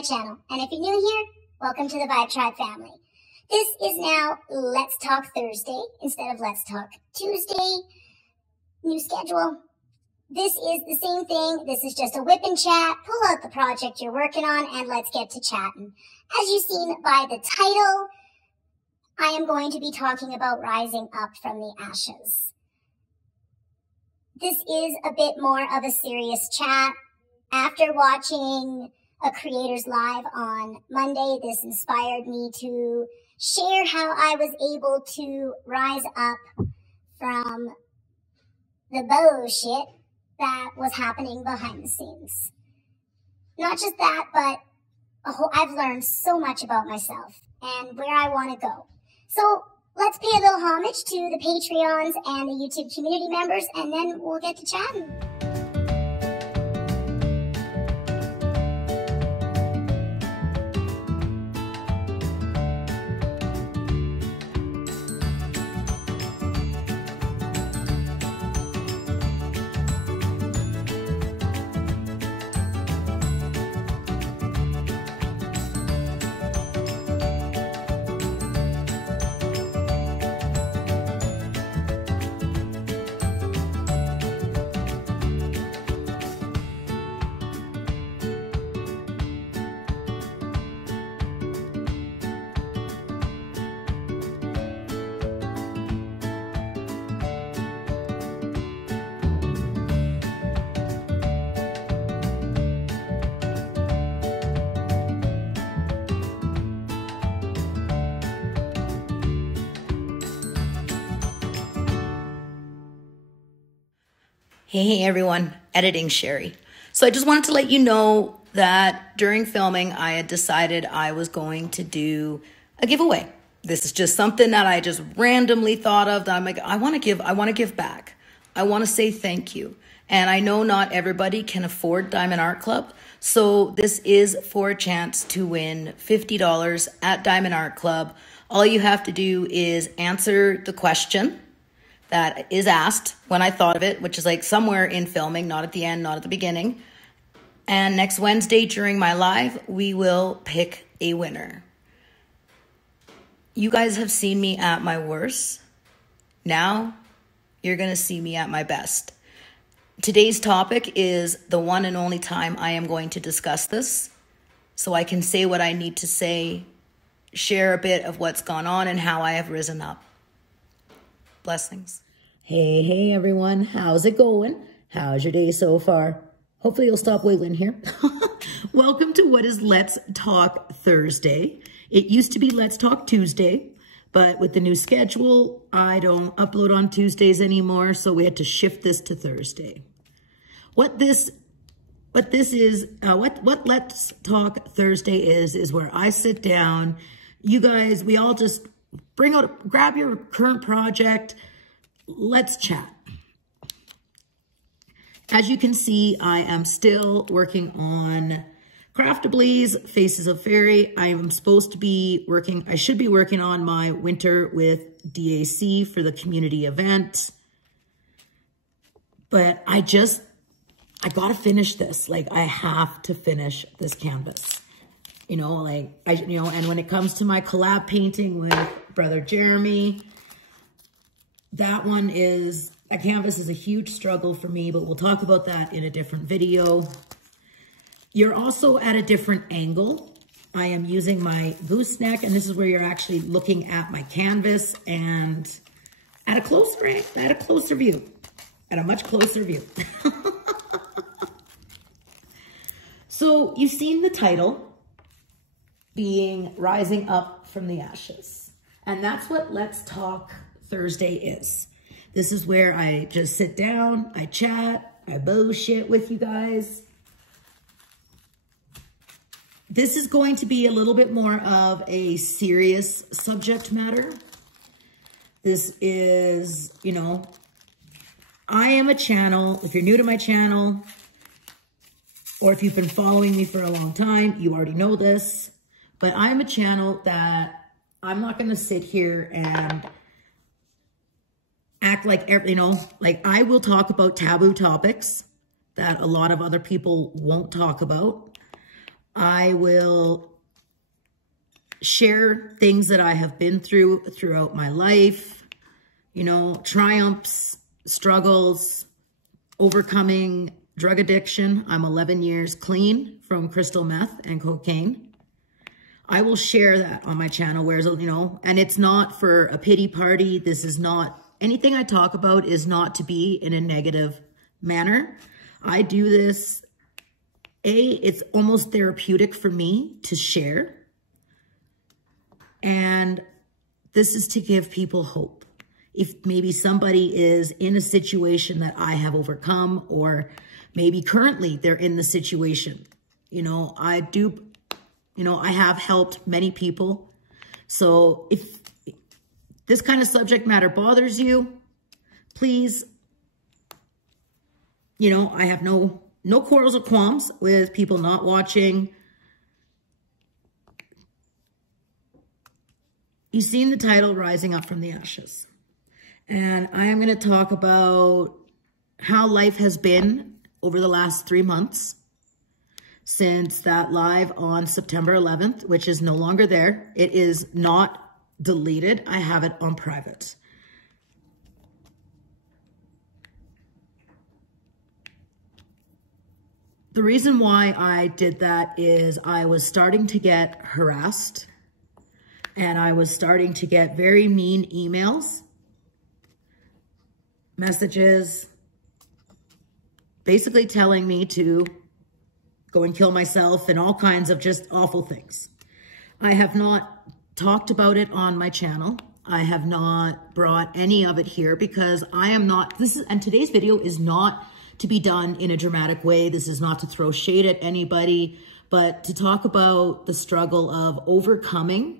my channel. And if you're new here, welcome to the Vibe Tribe family. This is now Let's Talk Thursday instead of Let's Talk Tuesday. New schedule. This is the same thing. This is just a whip and chat. Pull out the project you're working on and let's get to chatting. As you've seen by the title, I am going to be talking about rising up from the ashes. This is a bit more of a serious chat. After watching a creator's live on Monday, this inspired me to share how I was able to rise up from the bullshit that was happening behind the scenes. Not just that, but I've learned so much about myself and where I want to go. So let's pay a little homage to the Patreons and the YouTube community members, and then we'll get to chatting. Hey everyone, editing Sherry. So I just wanted to let you know that during filming, I had decided I was going to do a giveaway. This is just something that I just randomly thought of that I'm like, I want to give back. I want to say thank you. And I know not everybody can afford Diamond Art Club. So this is for a chance to win $50 at Diamond Art Club. All you have to do is answer the question that is asked when I thought of it, which is like somewhere in filming, not at the end, not at the beginning. And next Wednesday during my live, we will pick a winner. You guys have seen me at my worst. Now you're going to see me at my best. Today's topic is the one and only time I am going to discuss this, so I can say what I need to say, share a bit of what's gone on and how I have risen up. Blessings. Hey everyone, how's it going? How's your day so far? Hopefully you'll stop wiggling here. Welcome to what is Let's Talk Thursday. It used to be Let's Talk Tuesday, but with the new schedule, I don't upload on Tuesdays anymore, so we had to shift this to Thursday. What Let's Talk Thursday is where I sit down. You guys, we all just grab your current project. Let's chat. As you can see, I am still working on Craftably's Faces of Fairy. I should be working on my Winter with DAC for the community event. But I gotta finish this. Like, I have to finish this canvas. And when it comes to my collab painting with Brother Jeremy, that canvas is a huge struggle for me, but we'll talk about that in a different video. You're also at a different angle. I am using my gooseneck, and this is where you're actually looking at my canvas and at a much closer view. So you've seen the title being Rising Up from the Ashes. And that's what Let's Talk Thursday is. This is where I just sit down, I chat, I bullshit with you guys. This is going to be a little bit more of a serious subject matter. This is, I am a channel. If you're new to my channel, or if you've been following me for a long time, you already know this. But I'm a channel that I'm not going to sit here and act like, like I will talk about taboo topics that a lot of other people won't talk about. I will share things that I have been through throughout my life, you know, triumphs, struggles, overcoming drug addiction. I'm 11 years clean from crystal meth and cocaine. I will share that on my channel, whereas, you know, and it's not for a pity party. This is not, anything I talk about is not to be in a negative manner. I do this, it's almost therapeutic for me to share. And this is to give people hope. If maybe somebody is in a situation that I have overcome, or maybe currently they're in the situation, you know, I have helped many people. So if this kind of subject matter bothers you, please, you know, I have no quarrels or qualms with people not watching. You've seen the title, Rising Up from the Ashes. And I am going to talk about how life has been over the last 3 months since that live on September 11th, which is no longer there. It is not deleted. I have it on private. The reason why I did that is I was starting to get harassed, and I was starting to get very mean emails, messages, basically telling me to go and kill myself and all kinds of just awful things. I have not talked about it on my channel. I have not brought any of it here because I am not, and today's video is not to be done in a dramatic way. This is not to throw shade at anybody, but to talk about the struggle of overcoming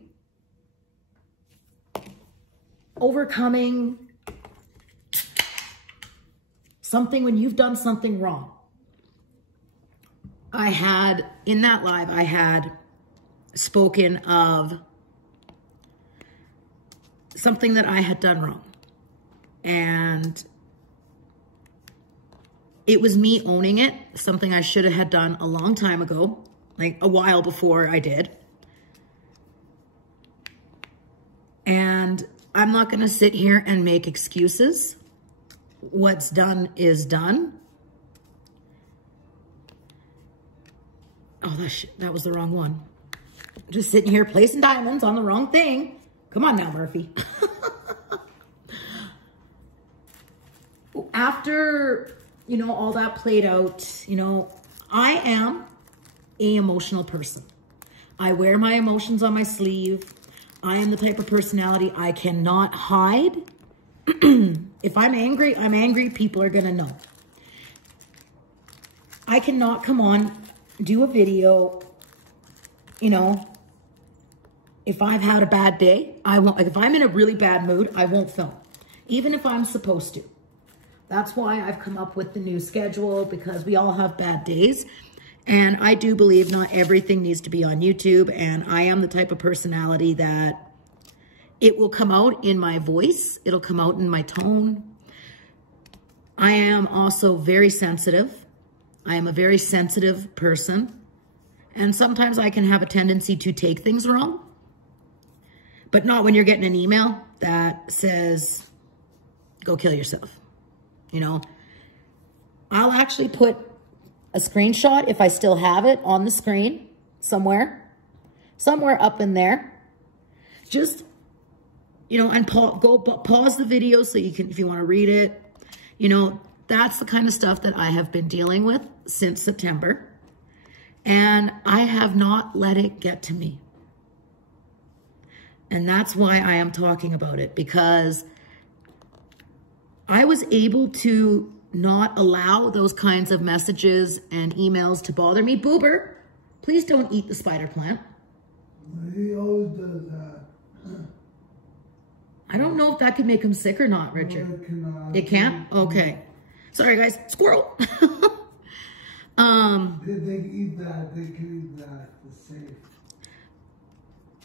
something when you've done something wrong. In that live, I had spoken of something that I had done wrong. And it was me owning it, something I should have had done a long time ago, like a while before I did. And I'm not going to sit here and make excuses. What's done is done. Oh, that was the wrong one. Just sitting here placing diamonds on the wrong thing. Come on now, Murphy. After, you know, all that played out, you know, I am an emotional person. I wear my emotions on my sleeve. I am the type of personality I cannot hide. If I'm angry, I'm angry. People are going to know. I cannot come on, do a video, you know, if I've had a bad day, I won't. Like if I'm in a really bad mood, I won't film, even if I'm supposed to. That's why I've come up with the new schedule, because we all have bad days. And I do believe not everything needs to be on YouTube. And I am the type of personality that it will come out in my voice. It'll come out in my tone. I am also very sensitive. I am a very sensitive person. And sometimes I can have a tendency to take things wrong. But not when you're getting an email that says, go kill yourself. You know, I'll actually put a screenshot, if I still have it, on the screen somewhere up in there. Just, you know, and pause the video so you can, if you want to read it. You know, that's the kind of stuff that I have been dealing with since September. And I have not let it get to me. And that's why I am talking about it, because I was able to not allow those kinds of messages and emails to bother me. Boober, please don't eat the spider plant. He always does that. I don't know if that could make him sick or not, Richard. No, it cannot. It can't? Okay. Sorry, guys. Squirrel. They can eat that. They can eat that. It's safe.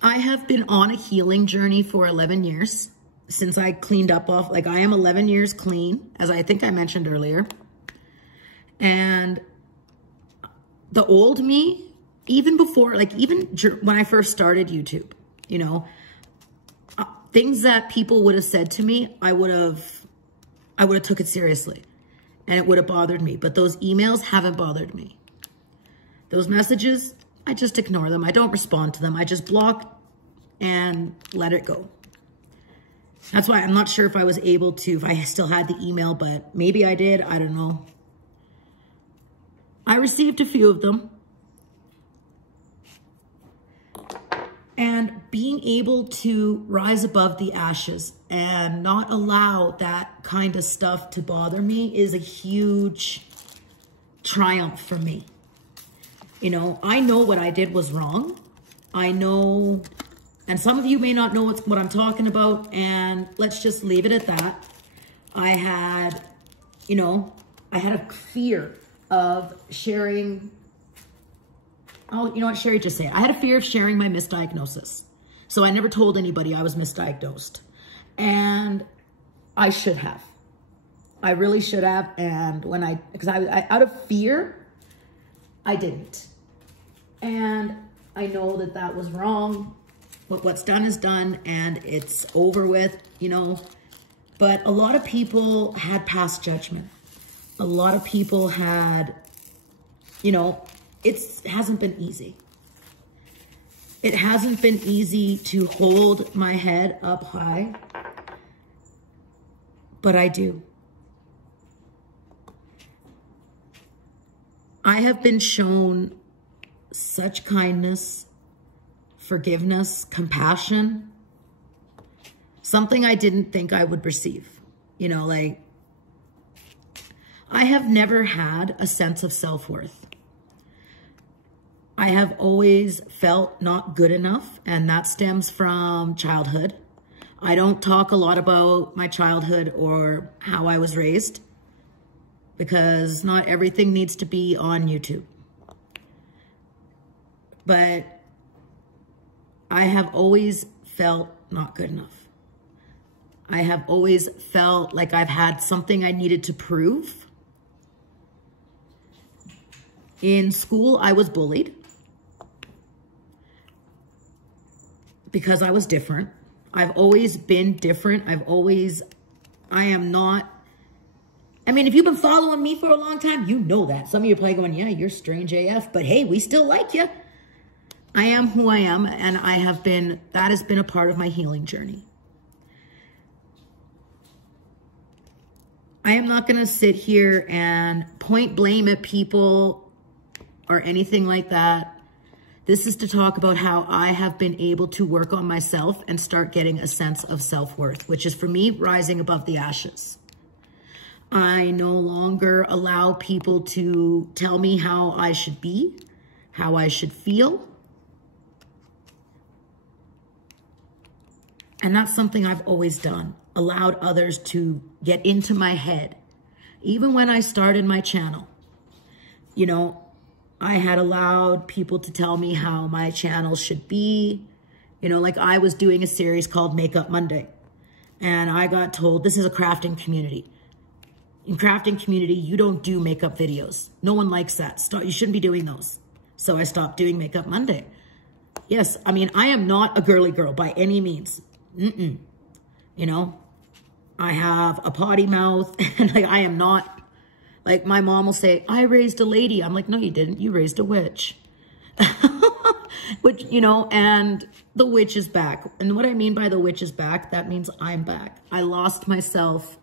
I have been on a healing journey for 11 years. Since I cleaned up off, like I am 11 years clean, as I think I mentioned earlier. And the old me even before, like even when I first started YouTube, you know, things that people would have said to me, I would have took it seriously and it would have bothered me. But those emails haven't bothered me. Those messages, I just ignore them. I don't respond to them. I just block and let it go. That's why I'm not sure if I was able to, if I still had the email, but maybe I did. I don't know. I received a few of them. And being able to rise above the ashes and not allow that kind of stuff to bother me is a huge triumph for me. You know, I know what I did was wrong. I know, and some of you may not know what I'm talking about, and let's just leave it at that. I had, you know, I had a fear of sharing. Oh, you know what, Sherry, just say it. I had a fear of sharing my misdiagnosis. So I never told anybody I was misdiagnosed. And I should have. I really should have. And when because I out of fear, I didn't. And I know that that was wrong. But what's done is done and it's over with, you know. But a lot of people had passed judgment. A lot of people had, you know, it hasn't been easy. It hasn't been easy to hold my head up high, but I do. I have been shown such kindness, forgiveness, compassion, something I didn't think I would receive. You know, like, I have never had a sense of self-worth. I have always felt not good enough, and that stems from childhood. I don't talk a lot about my childhood or how I was raised because not everything needs to be on YouTube. But I have always felt not good enough. I have always felt like I've had something I needed to prove. In school, I was bullied because I was different. I've always been different. I am not, I mean, if you've been following me for a long time, you know that. Some of you are probably going, yeah, you're strange AF, but hey, we still like you. I am who I am, and that has been a part of my healing journey. I am not going to sit here and point blame at people or anything like that. This is to talk about how I have been able to work on myself and start getting a sense of self-worth, which is for me, rising above the ashes. I no longer allow people to tell me how I should be, how I should feel. And that's something I've always done, allowed others to get into my head. Even when I started my channel, you know, I had allowed people to tell me how my channel should be. You know, like I was doing a series called Makeup Monday. And I got told, this is a crafting community. In crafting community, you don't do makeup videos. No one likes that. You shouldn't be doing those. So I stopped doing Makeup Monday. Yes, I mean, I am not a girly girl by any means. You know, I have a potty mouth and like I am not. Like my mom will say, I raised a lady. I'm like, no, you didn't. You raised a witch. Which, you know, and the witch is back. And what I mean by the witch is back, that means I'm back. I lost myself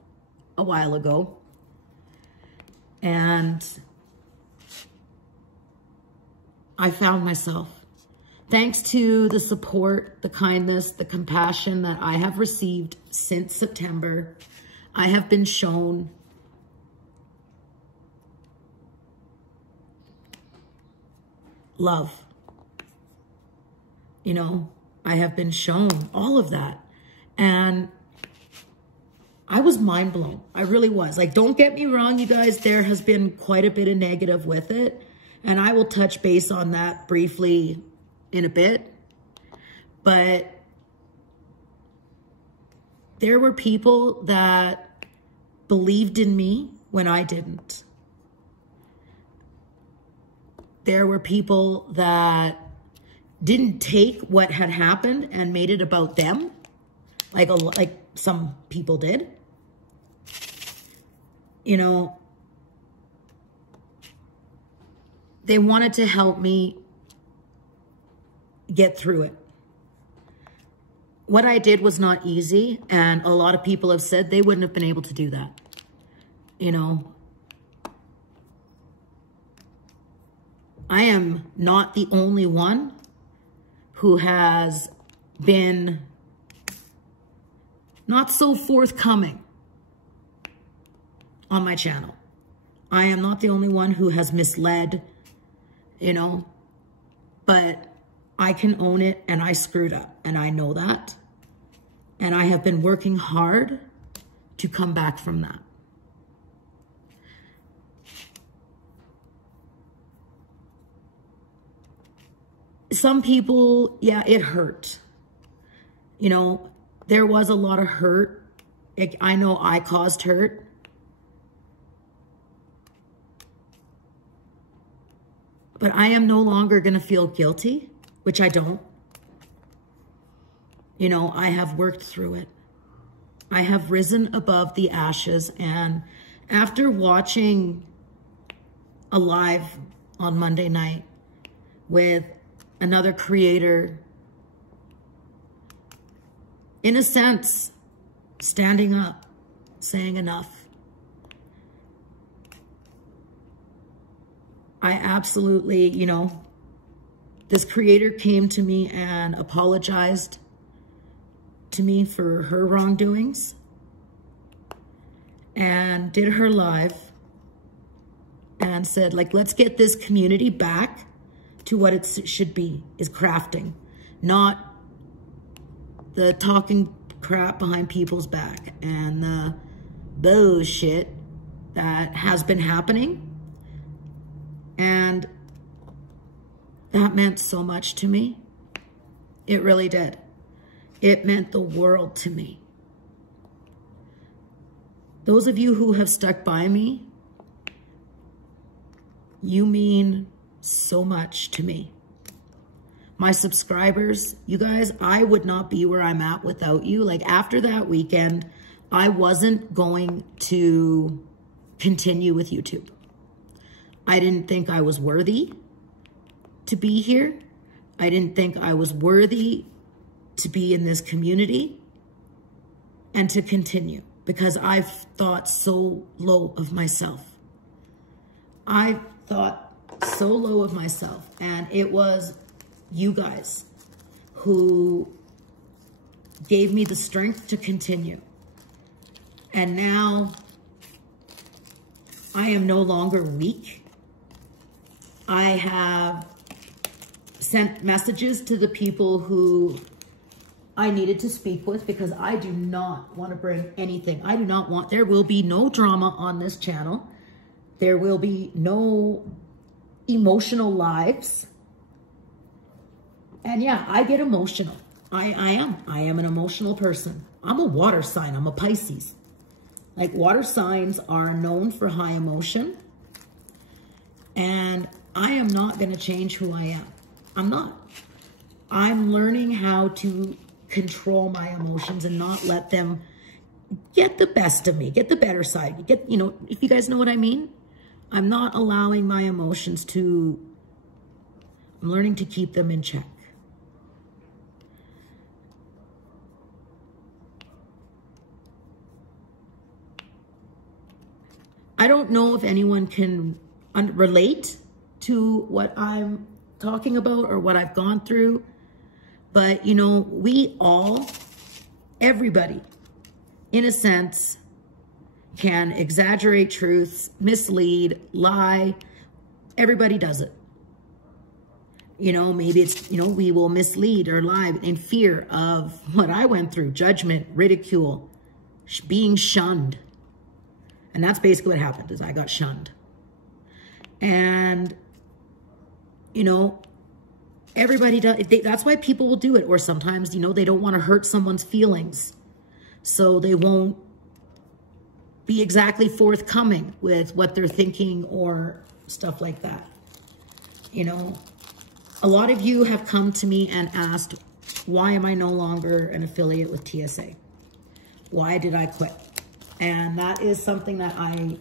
a while ago. And I found myself. Thanks to the support, the kindness, the compassion that I have received since September, I have been shown love. You know, I have been shown all of that. And I was mind blown. I really was. Like, don't get me wrong, you guys, there has been quite a bit of negative with it. And I will touch base on that briefly in a bit. But there were people that believed in me when I didn't. there were people that didn't take what had happened and made it about them, like some people did. You know, they wanted to help me get through it. What I did was not easy, and a lot of people have said they wouldn't have been able to do that. You know, I am not the only one who has been not so forthcoming on my channel. I am not the only one who has misled, you know, but I can own it, and I screwed up, and I know that. And I have been working hard to come back from that. Some people, yeah, it hurt. You know, there was a lot of hurt. I know I caused hurt. But I am no longer going to feel guilty, which I don't. You know, I have worked through it. I have risen above the ashes. And after watching a live on Monday night with another creator, in a sense, standing up, saying enough, I absolutely, you know, this creator came to me and apologized to me for her wrongdoings and did her live and said, like, let's get this community back to what it should be, is crafting, not the talking crap behind people's back and the bullshit that has been happening. And that meant so much to me. It really did. It meant the world to me. Those of you who have stuck by me, you mean so much to me. My subscribers, you guys, I would not be where I'm at without you. Like, after that weekend, I wasn't going to continue with YouTube. I didn't think I was worthy to be here. I didn't think I was worthy to be in this community and to continue, because I've thought so low of myself. I thought so low of myself, and it was you guys who gave me the strength to continue. And now I am no longer weak. I have sent messages to the people who I needed to speak with, because I do not want to bring anything. I do not want, there will be no drama on this channel. There will be no emotional lives. And yeah, I get emotional. I am an emotional person. I'm a water sign. I'm a Pisces. Like, water signs are known for high emotion. And I am not going to change who I am. I'm not. I'm learning how to control my emotions and not let them get the best of me, get the better side. Get, you know, if you guys know what I mean. I'm not allowing my emotions to, I'm learning to keep them in check. I don't know if anyone can relate to what I'm talking about or what I've gone through, but you know, we all, everybody, in a sense, can exaggerate truths, mislead, lie. Everybody does it. You know, maybe it's, you know, we will mislead or lie in fear of what I went through, judgment, ridicule, being shunned. And that's basically what happened, is I got shunned. And, you know, everybody does, that's why people will do it. Or sometimes, you know, they don't want to hurt someone's feelings, so they won't be exactly forthcoming with what they're thinking or stuff like that. You know, a lot of you have come to me and asked, why am I no longer an affiliate with TSA? Why did I quit? And that is something that I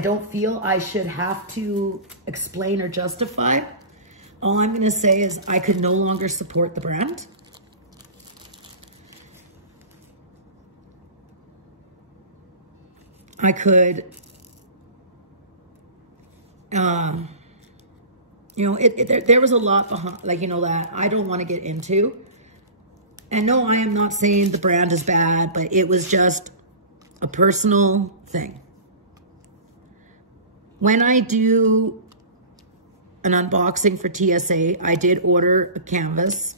don't feel I should have to explain or justify. All I'm going to say is I could no longer support the brand. I could, there was a lot behind, that I don't want to get into. And no, I am not saying the brand is bad, but it was just a personal thing. When I do an unboxing for TSA, I did order a canvas.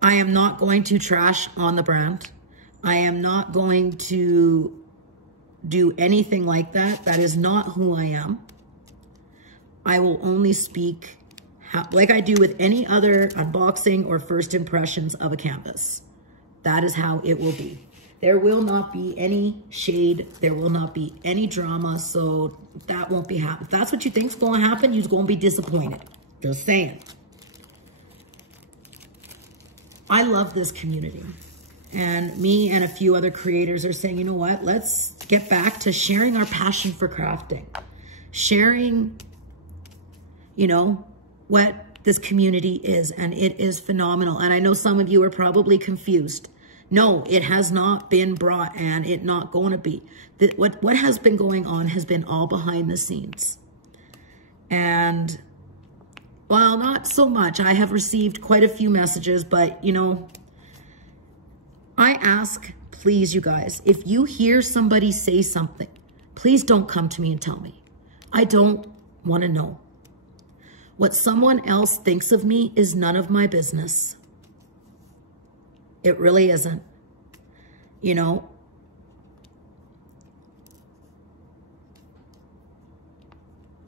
I am not going to trash on the brand. I am not going to do anything like that. That is not who I am. I will only speak like I do with any other unboxing or first impressions of a canvas. That is how it will be. There will not be any shade. There will not be any drama. So that won't be happening. If that's what you think is going to happen, you're going to be disappointed. Just saying. I love this community. And me and a few other creators are saying, you know what? Let's get back to sharing our passion for crafting. Sharing, what this community is. And it is phenomenal. And I know some of you are probably confused. No, it has not been brought, and it's not going to be. What has been going on has been all behind the scenes. And, well, not so much. I have received quite a few messages, but, I ask, please, you guys, if you hear somebody say something, please don't come to me and tell me. I don't want to know. What someone else thinks of me is none of my business. It really isn't.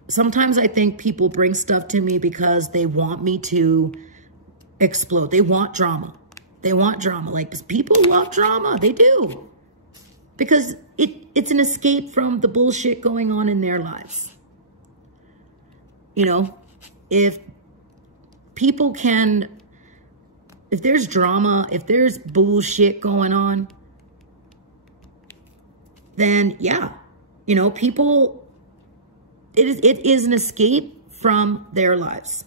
Sometimes I think people bring stuff to me because they want me to explode. They want drama. They want drama. Like, people love drama. They do. Because it's an escape from the bullshit going on in their lives. If people can... If there's drama, if there's bullshit going on, then yeah, people, it is an escape from their lives.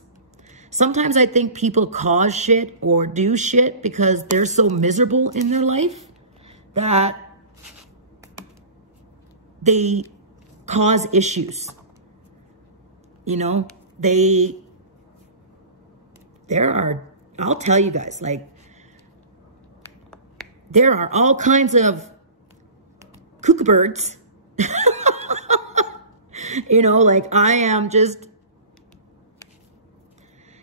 Sometimes I think people cause shit or do shit because they're so miserable in their life that they cause issues. I'll tell you guys, there are all kinds of kookaburds. I am just...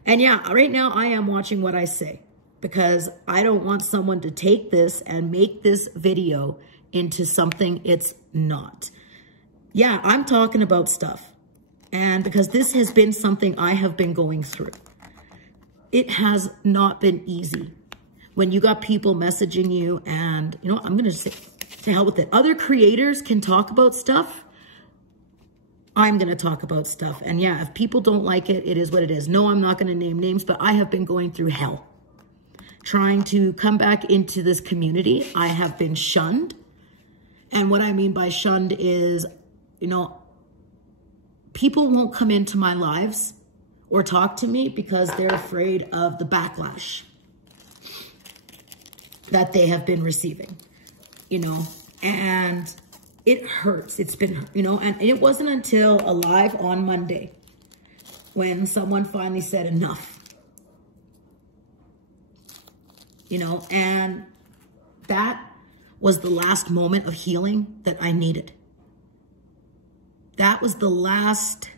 And yeah, right now I am watching what I say because I don't want someone to take this and make this video into something it's not. Yeah, I'm talking about stuff. And because this has been something I have been going through. It has not been easy when you got people messaging you and, I'm going to say hell with it. Other creators can talk about stuff. I'm going to talk about stuff. And yeah, if people don't like it, it is what it is. No, I'm not going to name names, but I have been going through hell. Trying to come back into this community. I have been shunned. And what I mean by shunned is, people won't come into my lives or talk to me because they're afraid of the backlash that they have been receiving, and it hurts. It's been, and it wasn't until a live on Monday when someone finally said enough, and that was the last moment of healing that I needed. That was the last...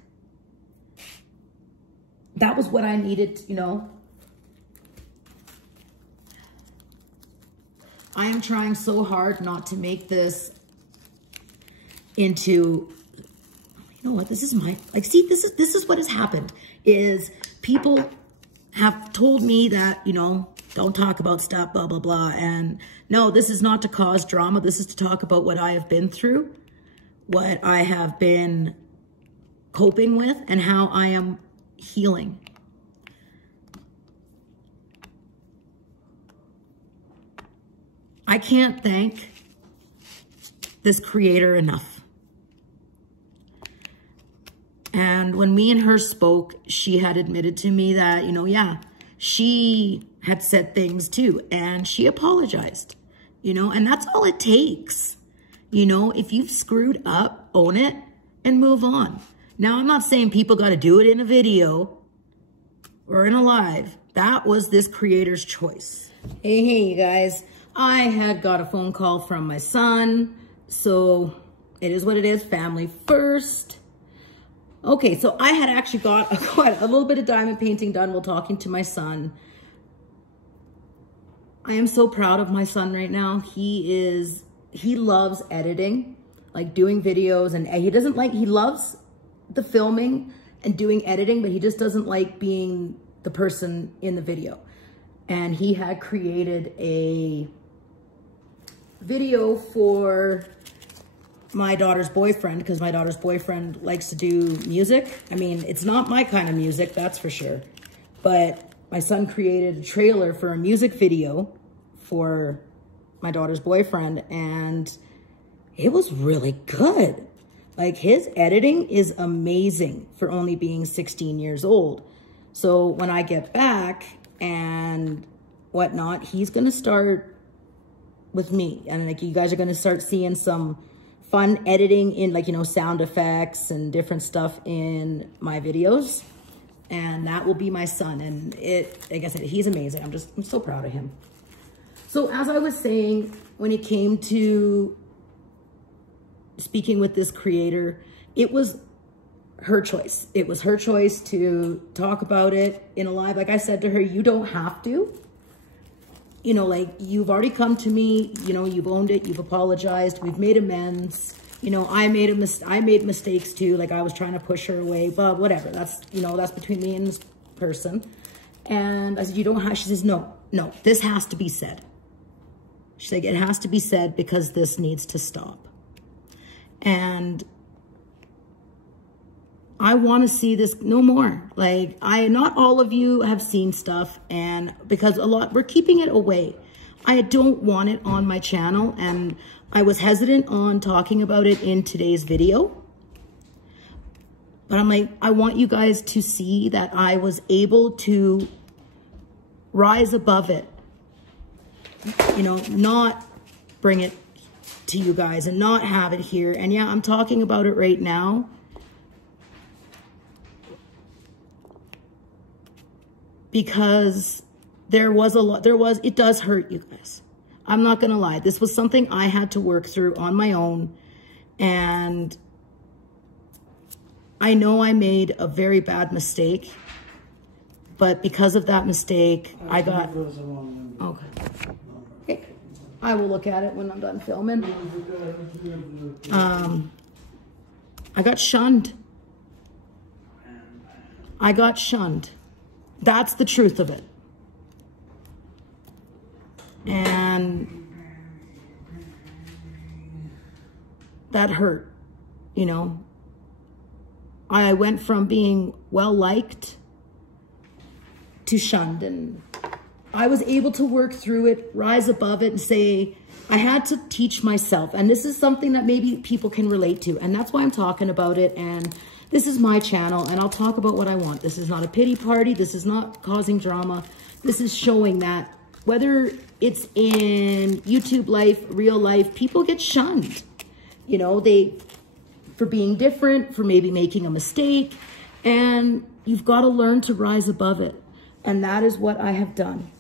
That was what I needed, I am trying so hard not to make this into, this is my, see, this is what has happened, is people have told me that, don't talk about stuff, blah, blah, blah. And no, this is not to cause drama. This is to talk about what I have been through, what I have been coping with and how I am healing. I can't thank this creator enough. And when me and her spoke, she had admitted to me that, you know, yeah, she had said things too, and she apologized, you know, and that's all it takes. You know, if you've screwed up, own it and move on. Now, I'm not saying people got to do it in a video or in a live. That was this creator's choice. Hey, you guys. I had got a phone call from my son, so it is what it is, family first. Okay, so I had actually got quite a little bit of diamond painting done while talking to my son. I am so proud of my son right now. He loves editing, like doing videos, and he loves the filming and doing editing, but he just doesn't like being the person in the video. And he had created a video for my daughter's boyfriend, because my daughter's boyfriend likes to do music. I mean, it's not my kind of music, that's for sure. But my son created a trailer for a music video for my daughter's boyfriend, and it was really good. Like, his editing is amazing for only being 16 years old. So when I get back and whatnot, he's gonna start with me, and like, you guys are gonna start seeing some fun editing in, like, you know, sound effects and different stuff in my videos. And that will be my son. And like I said, he's amazing. I'm so proud of him. So as I was saying, when it came to speaking with this creator, it was her choice. It was her choice to talk about it in a live. Like I said to her, you don't have to. You know, like, you've already come to me, you know, you've owned it, you've apologized, we've made amends. You know, I made mistakes too. Like, I was trying to push her away, but whatever. That's, you know, that's between me and this person. And I said, you don't have, she says, no, this has to be said. She's like, it has to be said because this needs to stop. And I want to see this no more. Like, not all of you have seen stuff, and because we're keeping it away. I don't want it on my channel, and I was hesitant on talking about it in today's video. But I'm like, I want you guys to see that I was able to rise above it. You know, not bring it to you guys and not have it here. And yeah, I'm talking about it right now. Because it does hurt, you guys. I'm not gonna lie. This was something I had to work through on my own. And I know I made a very bad mistake, but because of that mistake, I got, okay. I will look at it when I'm done filming. I got shunned. I got shunned. That's the truth of it. And that hurt, you know. I went from being well-liked to shunned, and I was able to work through it, rise above it, and say, I had to teach myself. And this is something that maybe people can relate to. And that's why I'm talking about it. And this is my channel, and I'll talk about what I want. This is not a pity party. This is not causing drama. This is showing that whether it's in YouTube life, real life, people get shunned. You know, for being different, for maybe making a mistake, and you've got to learn to rise above it. And that is what I have done.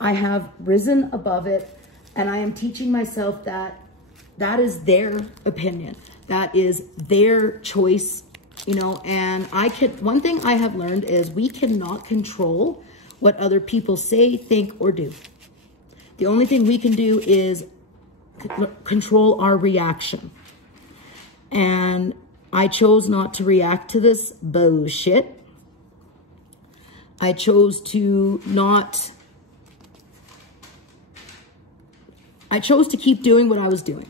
I have risen above it, and I am teaching myself that that is their opinion. That is their choice, you know, and one thing I have learned is we cannot control what other people say, think, or do. The only thing we can do is control our reaction. And I chose not to react to this bullshit. I chose to keep doing what I was doing.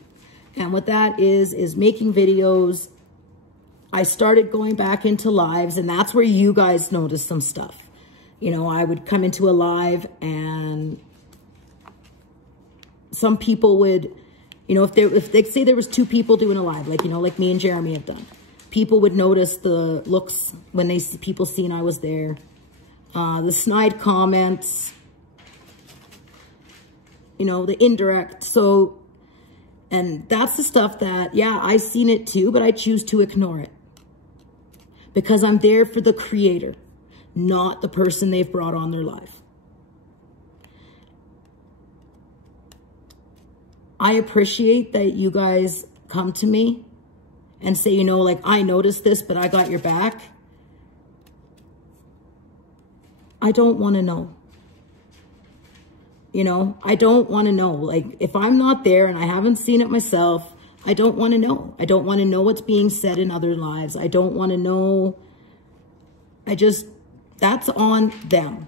And what that is making videos. I started going back into lives, and that's where you guys noticed some stuff. You know, I would come into a live and some people would, you know, if they say there was 2 people doing a live, like, you know, like me and Jeremy have done, people would notice the looks when they see people seeing I was there. The snide comments, you know, the indirect. So, and that's the stuff that, yeah, I've seen it too, but I choose to ignore it. Because I'm there for the creator, not the person they've brought on their life. I appreciate that you guys come to me and say, you know, like, I noticed this, but I got your back. I don't want to know. You know, I don't want to know. Like, if I'm not there and I haven't seen it myself, I don't want to know. I don't want to know what's being said in other lives. I don't want to know. That's on them.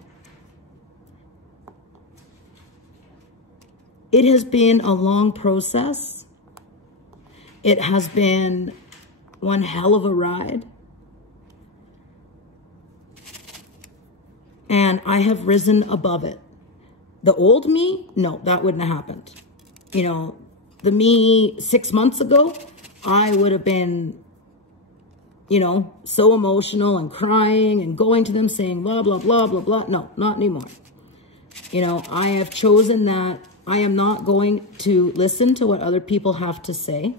It has been a long process. It has been one hell of a ride. And I have risen above it. The old me, no, that wouldn't have happened. You know, the me 6 months ago, I would have been, you know, so emotional and crying and going to them saying blah, blah, blah, blah, blah. No, not anymore. You know, I have chosen that I am not going to listen to what other people have to say.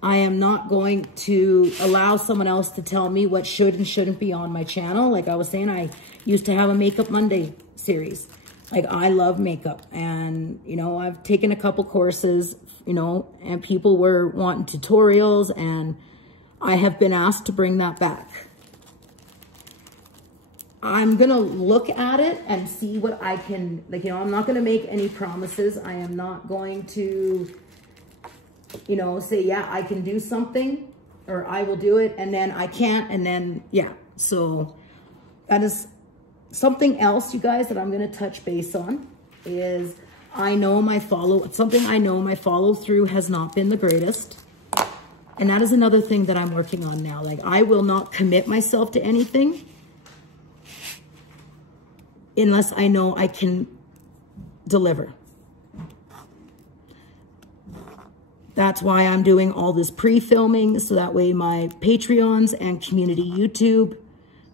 I am not going to allow someone else to tell me what should and shouldn't be on my channel. Like I was saying, I used to have a Makeup Monday series. Like, I love makeup, and, you know, I've taken a couple courses, you know, and people were wanting tutorials, and I have been asked to bring that back. I'm going to look at it and see what I can, like, you know, I'm not going to make any promises. I am not going to, you know, say, yeah, I can do something, or I will do it, and then I can't, and then, yeah. So that is something else, you guys, that I'm going to touch base on is something I know my follow through has not been the greatest. And that is another thing that I'm working on now. Like, I will not commit myself to anything unless I know I can deliver. That's why I'm doing all this pre-filming, so that way my Patreons and community YouTube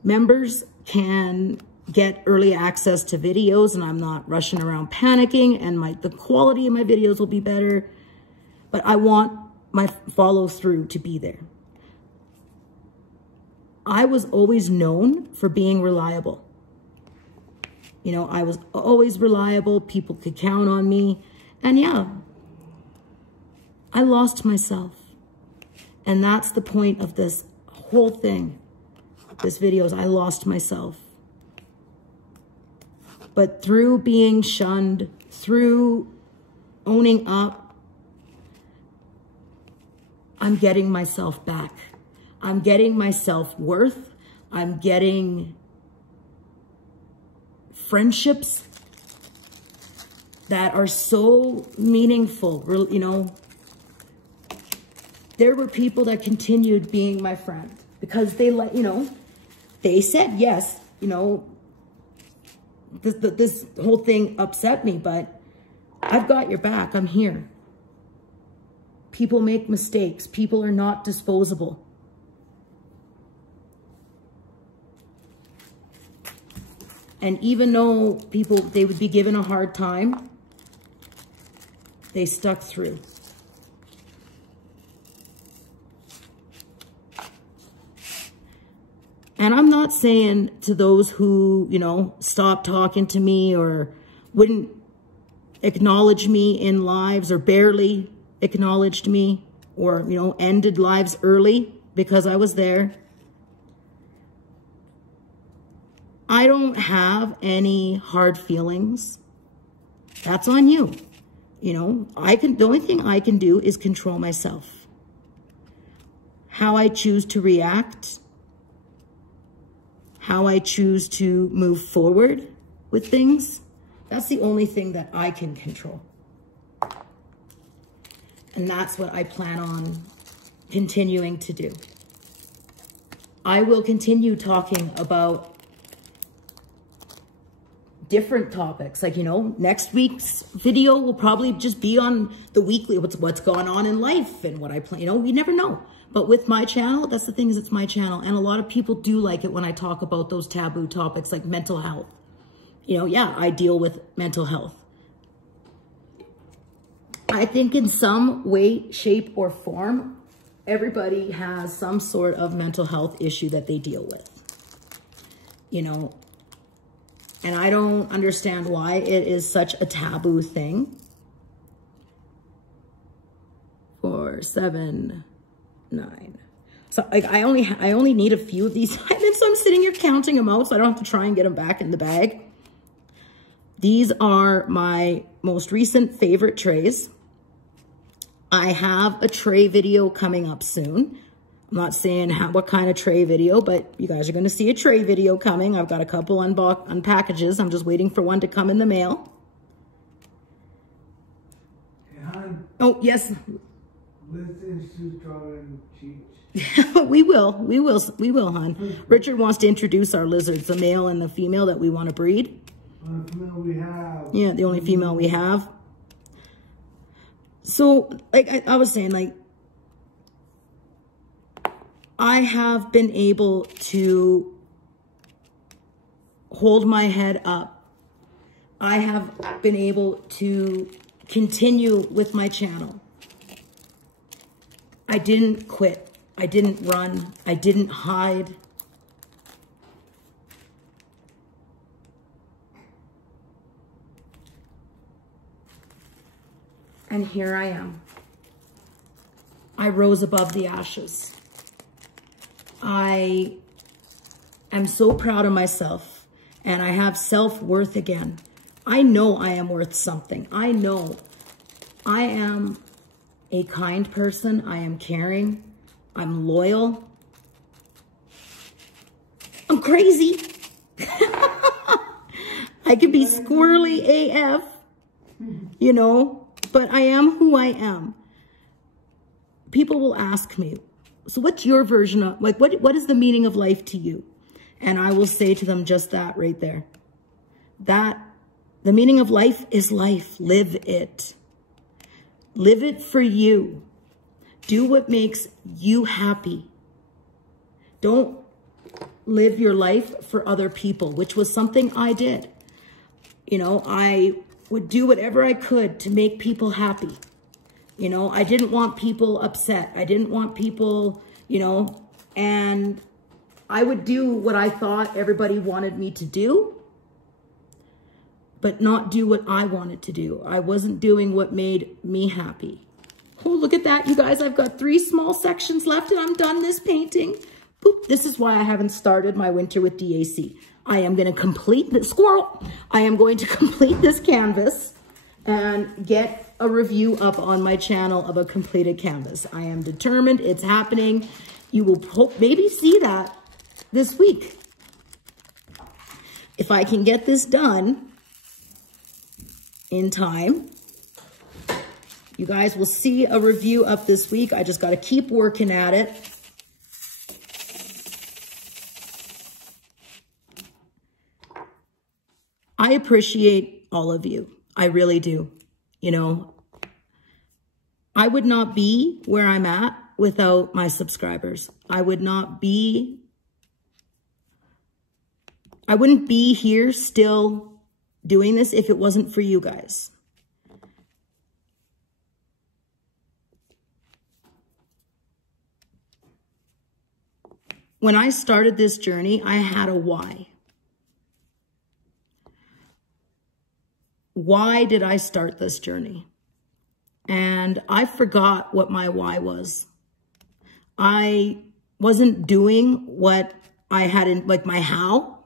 members can get early access to videos, and I'm not rushing around panicking, and the quality of my videos will be better. But I want my follow through to be there. I was always known for being reliable. You know, I was always reliable. People could count on me. And yeah, I lost myself. And that's the point of this whole thing. This video is I lost myself. But through being shunned, through owning up, I'm getting myself back. I'm getting my self-worth. I'm getting friendships that are so meaningful. You know, there were people that continued being my friend because they let, you know, they said yes, you know, this whole thing upset me, but I've got your back. I'm here. People make mistakes. People are not disposable. And even though people, they would be given a hard time, they stuck through. And I'm not saying to those who, you know, stopped talking to me or wouldn't acknowledge me in lives or barely acknowledged me or, you know, ended lives early because I was there. I don't have any hard feelings. That's on you. You know, the only thing I can do is control myself. How I choose to react, how I choose to move forward with things, that's the only thing that I can control. And that's what I plan on continuing to do. I will continue talking about different topics. Like, you know, next week's video will probably just be on the weekly, what's going on in life and what I plan. You know, you never know. But with my channel, that's the thing, is it's my channel. And a lot of people do like it when I talk about those taboo topics like mental health. You know, yeah, I deal with mental health. I think in some way, shape, or form, everybody has some sort of mental health issue that they deal with. You know, and I don't understand why it is such a taboo thing. 4, 7, 9. So like I only need a few of these. And so I'm sitting here counting them out so I don't have to try and get them back in the bag. These are my most recent favorite trays. I have a tray video coming up soon. I'm not saying what kind of tray video, but you guys are going to see a tray video coming. I've got a couple unpackages. I'm just waiting for one to come in the mail. Hey, hon, Oh, yes. let's introduce Darwin Cheech. We will, hon. Richard wants to introduce our lizards, the male and the female that we want to breed. The female we have. Yeah, the only female we have. So, like I was saying, like, I have been able to hold my head up. I have been able to continue with my channel. I didn't quit. I didn't run. I didn't hide. And here I am. I rose above the ashes. I am so proud of myself, and I have self-worth again. I know I am worth something. I know I am a kind person. I am caring. I'm loyal. I'm crazy. I can be squirrely AF, you know, but I am who I am. People will ask me, so what's your version of, like, what is the meaning of life to you? And I will say to them just that right there. That the meaning of life is life. Live it. Live it for you. Do what makes you happy. Don't live your life for other people, which was something I did. You know, I would do whatever I could to make people happy. You know, I didn't want people upset. I didn't want people, you know, and I would do what I thought everybody wanted me to do, but not do what I wanted to do. I wasn't doing what made me happy. Oh, look at that, you guys. I've got 3 small sections left and I'm done this painting. Boop. This is why I haven't started my winter with DAC. I am going to complete the squirrel. I am going to complete this canvas and get a review up on my channel of a completed canvas. I am determined. It's happening. You will maybe see that this week. If I can get this done in time, you guys will see a review up this week. I just got to keep working at it. I appreciate all of you. I really do. You know, I would not be where I'm at without my subscribers. I wouldn't be here still doing this if it wasn't for you guys. When I started this journey, I had a why. Why did I start this journey? And I forgot what my why was. I wasn't doing what I had in, like, my how.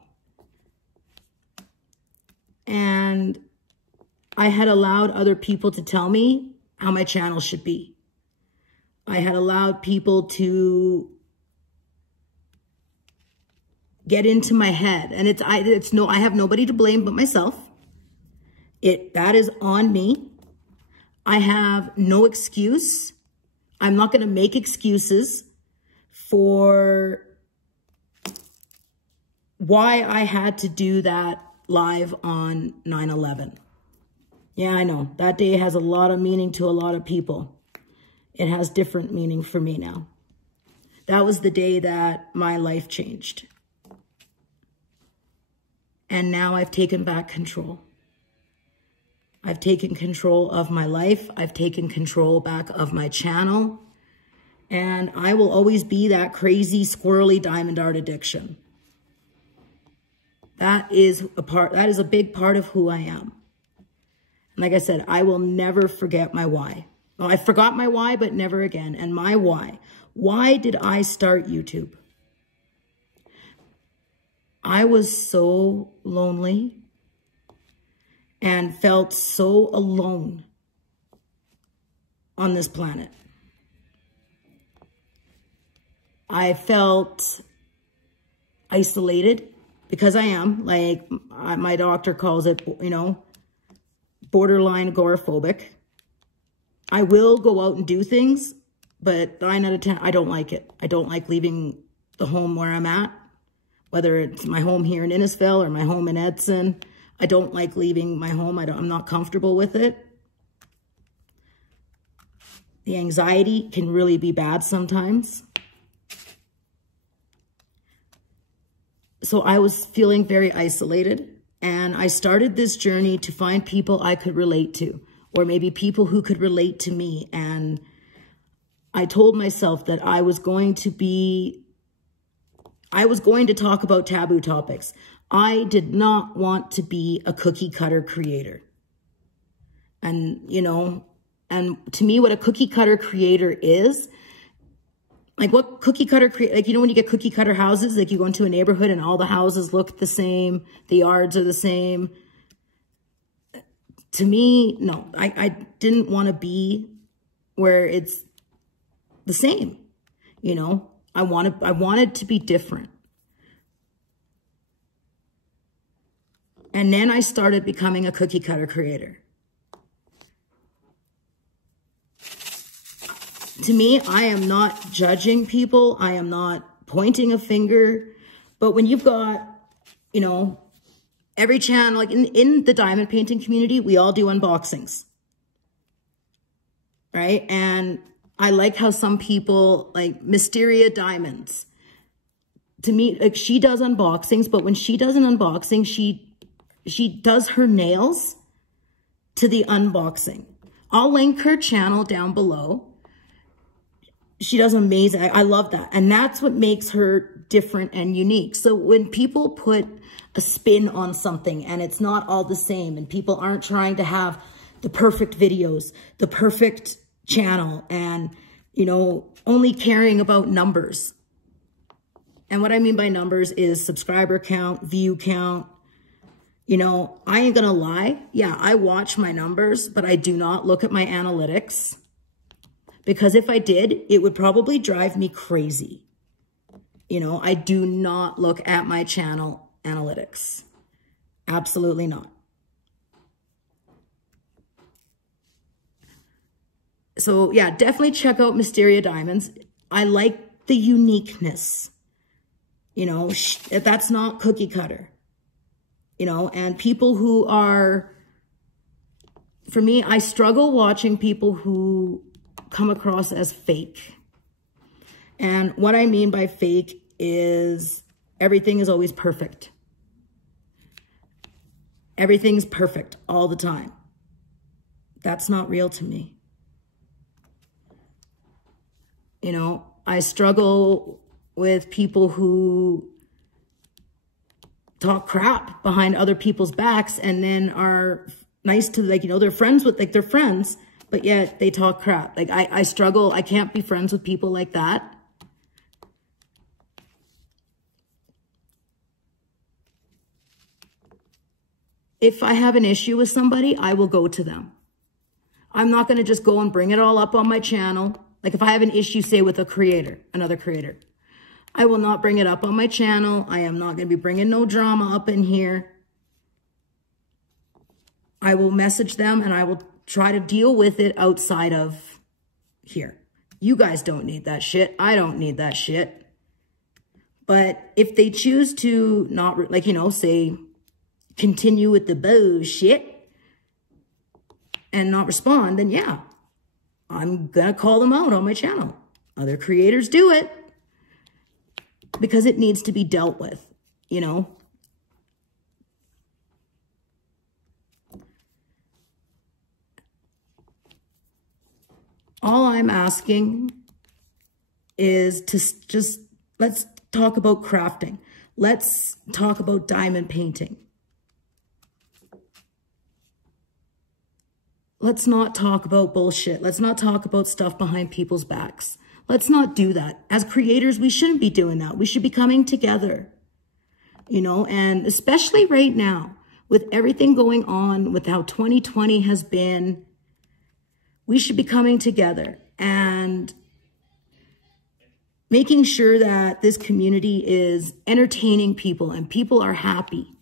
And I had allowed other people to tell me how my channel should be. I had allowed people to get into my head. And I have nobody to blame but myself. That is on me. I have no excuse. I'm not going to make excuses for why I had to do that live on 9/11. Yeah, I know. That day has a lot of meaning to a lot of people. It has different meaning for me now. That was the day that my life changed. And now I've taken back control. I've taken control of my life. I've taken control back of my channel. And I will always be that crazy, squirrely diamond art addiction. That is a big part of who I am. And like I said, I will never forget my why. Well, I forgot my why, but never again. And my why. Why did I start YouTube? I was so lonely and felt so alone on this planet. I felt isolated because I am, like my doctor calls it, you know, borderline agoraphobic. I will go out and do things, but 9 out of 10, I don't like it. I don't like leaving the home where I'm at, whether it's my home here in Innisfil or my home in Edson. I don't like leaving my home. I'm not comfortable with it. The anxiety can really be bad sometimes. So I was feeling very isolated, and I started this journey to find people I could relate to, or maybe people who could relate to me. And I told myself that I was going to talk about taboo topics. I did not want to be a cookie cutter creator. And, you know, and to me, what a cookie cutter creator is, like what cookie cutter, like, you know, when you get cookie cutter houses, like you go into a neighborhood and all the houses look the same, the yards are the same. To me, no, I didn't want to be where it's the same. You know, I wanted to be different. And then I started becoming a cookie cutter creator. To me, I am not judging people. I am not pointing a finger. But when you've got, you know, every channel, like in the diamond painting community, we all do unboxings. Right? And I like how some people, like Mysteria Diamonds, to me, like she does unboxings, but when she does an unboxing, she does her nails to the unboxing. I'll link her channel down below. She does amazing. I love that. And that's what makes her different and unique. So when people put a spin on something and it's not all the same, and people aren't trying to have the perfect videos, the perfect channel, and, you know, only caring about numbers. And what I mean by numbers is subscriber count, view count. You know, I ain't gonna lie. Yeah, I watch my numbers, but I do not look at my analytics. Because if I did, it would probably drive me crazy. You know, I do not look at my channel analytics. Absolutely not. So yeah, definitely check out Mysteria Diamonds. I like the uniqueness. You know, that's not cookie cutter. You know, and people who are, for me, I struggle watching people who come across as fake. And what I mean by fake is everything is always perfect. Everything's perfect all the time. That's not real to me. You know, I struggle with people who talk crap behind other people's backs and then are nice to, like, you know, they're friends with, like, they're friends, but yet they talk crap. Like, I struggle. I can't be friends with people like that. If I have an issue with somebody, I will go to them. I'm not going to just go and bring it all up on my channel. Like, if I have an issue, say, with a creator, another creator, I will not bring it up on my channel. I am not going to be bringing no drama up in here. I will message them and I will try to deal with it outside of here. You guys don't need that shit. I don't need that shit. But if they choose to not, like, you know, say, continue with the bullshit and not respond, then yeah, I'm gonna call them out on my channel. Other creators do it because it needs to be dealt with, you know. All I'm asking is to just, let's talk about crafting. Let's talk about diamond painting. Let's not talk about bullshit. Let's not talk about stuff behind people's backs. Let's not do that. As creators, we shouldn't be doing that. We should be coming together, you know, and especially right now with everything going on, with how 2020 has been, we should be coming together and making sure that this community is entertaining people and people are happy.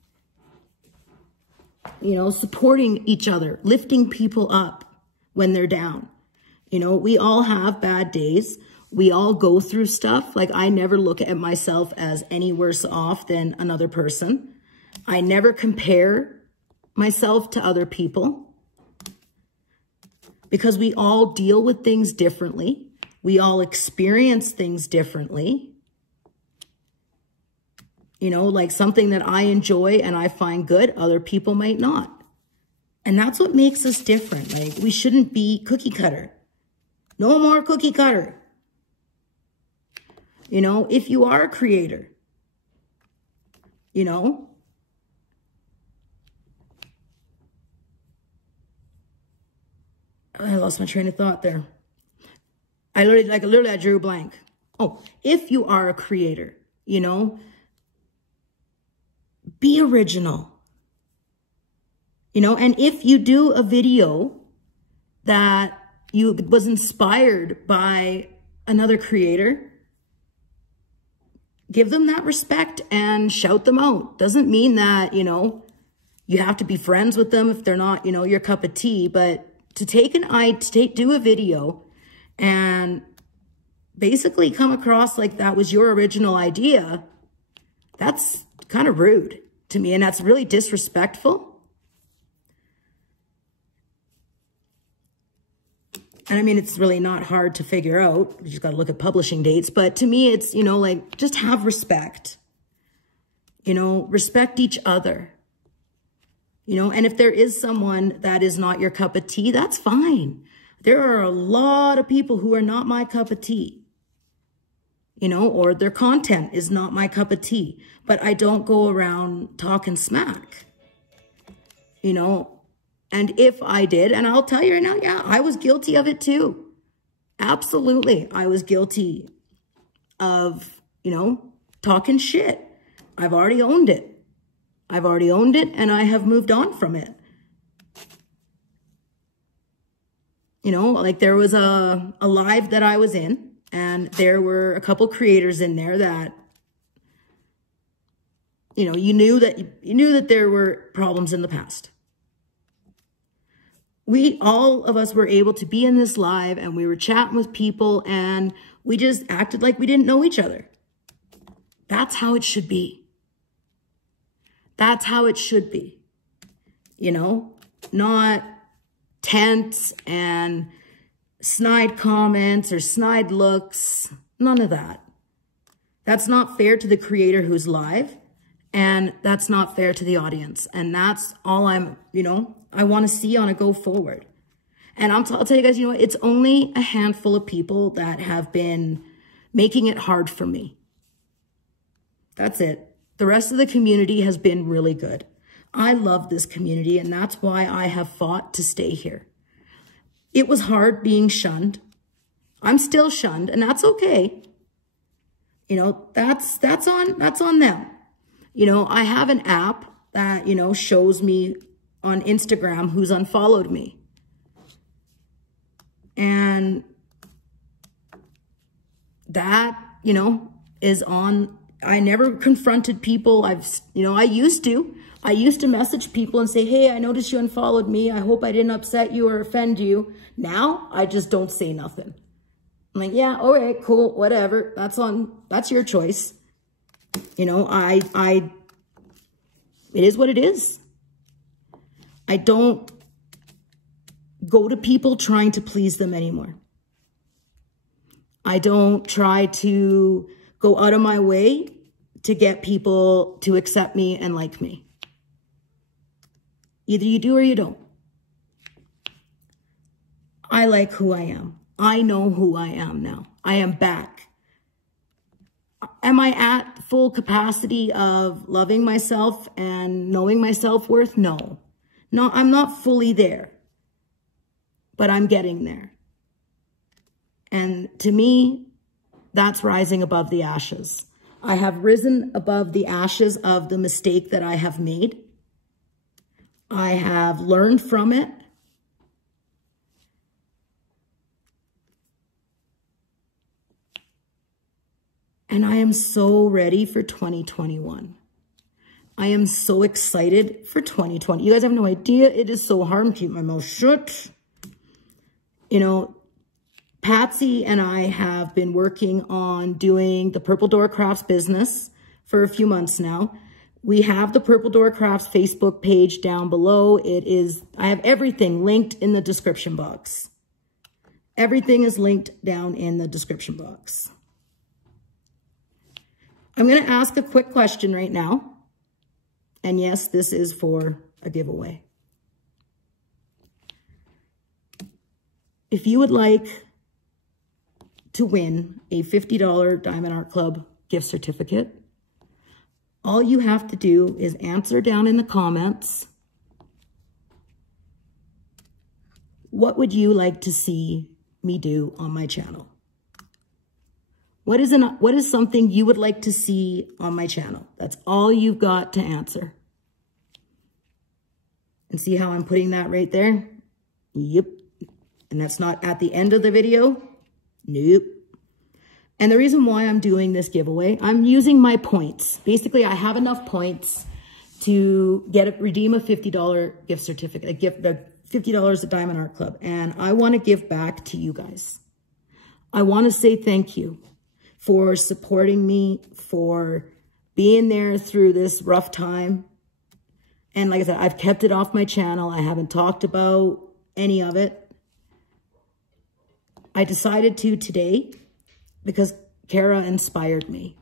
You know, supporting each other, lifting people up when they're down. You know, we all have bad days. We all go through stuff. Like, I never look at myself as any worse off than another person. I never compare myself to other people because we all deal with things differently. We all experience things differently. You know, like something that I enjoy and I find good, other people might not. And that's what makes us different. Like, we shouldn't be cookie cutter. No more cookie cutter. You know, if you are a creator, you know, I lost my train of thought there. I literally drew a blank. Oh, if you are a creator, you know, be original, you know, and if you do a video that was inspired by another creator, give them that respect and shout them out. Doesn't mean that, you know, you have to be friends with them if they're not, you know, your cup of tea, but to do a video and basically come across like that was your original idea, that's kind of rude to me, and that's really disrespectful. And I mean, it's really not hard to figure out. You just got to look at publishing dates. But to me, it's, you know, like, just have respect. You know, respect each other. You know, and if there is someone that is not your cup of tea, that's fine. There are a lot of people who are not my cup of tea. You know, or their content is not my cup of tea, but I don't go around talking smack, you know, and if I did, and I'll tell you right now, yeah, I was guilty of it too. Absolutely. I was guilty of, you know, talking shit. I've already owned it. I've already owned it, and I have moved on from it. You know, like, there was a live that I was in, and there were a couple creators in there that, you know, you knew that there were problems in the past. All of us were able to be in this live, and we were chatting with people, and we just acted like we didn't know each other. That's how it should be. That's how it should be. You know, not tense and snide comments or snide looks, none of that. That's not fair to the creator who's live, and that's not fair to the audience. And that's all I'm, you know, I want to see on a go forward. And I'll tell you guys, you know, it's only a handful of people that have been making it hard for me. That's it. The rest of the community has been really good. I love this community, and that's why I have fought to stay here. It was hard being shunned. I'm still shunned, and that's okay. You know, that's on them. You know, I have an app that, you know, shows me on Instagram who's unfollowed me. And that, you know, is on I never confronted people. I used to message people and say, hey, I noticed you unfollowed me. I hope I didn't upset you or offend you. Now I just don't say nothing. I'm like, yeah, all right, cool, whatever. That's your choice. You know, it is what it is. I don't go to people trying to please them anymore. I don't try to go out of my way to get people to accept me and like me. Either you do or you don't. I like who I am. I know who I am now. I am back. Am I at full capacity of loving myself and knowing my self-worth? No. No, I'm not fully there. But I'm getting there. And to me, that's rising above the ashes. I have risen above the ashes of the mistake that I have made. I have learned from it. And I am so ready for 2021. I am so excited for 2020. You guys have no idea. It is so hard to keep my mouth shut. You know, Patsy and I have been working on doing the PurpleDoorCraft business for a few months now. We have the PurpleDoorCraft Facebook page down below. I have everything linked in the description box. Everything is linked down in the description box. I'm going to ask a quick question right now. And yes, this is for a giveaway. If you would like to win a $50 Diamond Art Club gift certificate, all you have to do is answer down in the comments, what would you like to see me do on my channel? What is something you would like to see on my channel? That's all you've got to answer. And see how I'm putting that right there? Yep. And that's not at the end of the video? Nope. And the reason why I'm doing this giveaway, I'm using my points. Basically, I have enough points to redeem a $50 gift certificate, the $50 at Diamond Art Club. And I want to give back to you guys. I want to say thank you for supporting me, for being there through this rough time. And like I said, I've kept it off my channel. I haven't talked about any of it. I decided to today because Kara inspired me.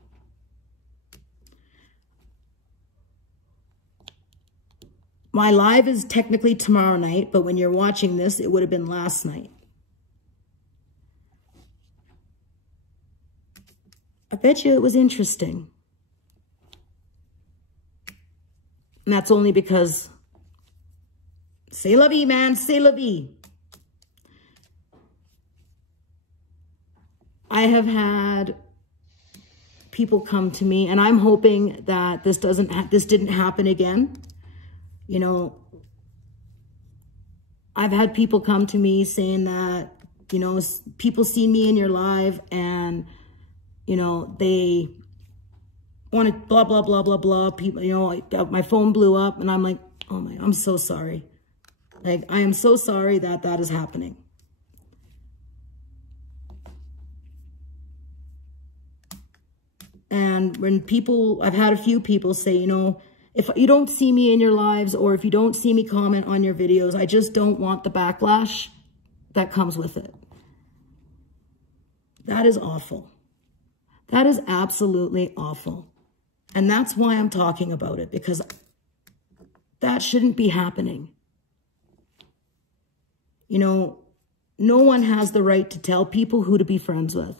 My live is technically tomorrow night, but when you're watching this, it would have been last night. I bet you it was interesting. And that's only because, c'est la vie, man, c'est la vie. I have had people come to me, and I'm hoping that this didn't happen again. You know, I've had people come to me saying that, you know, people see me in your live and, you know, they want to blah, blah, blah, blah, blah. People, you know, my phone blew up and I'm like, oh my, I'm so sorry. Like, I am so sorry that that is happening. And when I've had a few people say, you know, if you don't see me in your lives or if you don't see me comment on your videos, I just don't want the backlash that comes with it. That is awful. That is absolutely awful. And that's why I'm talking about it, because that shouldn't be happening. You know, no one has the right to tell people who to be friends with.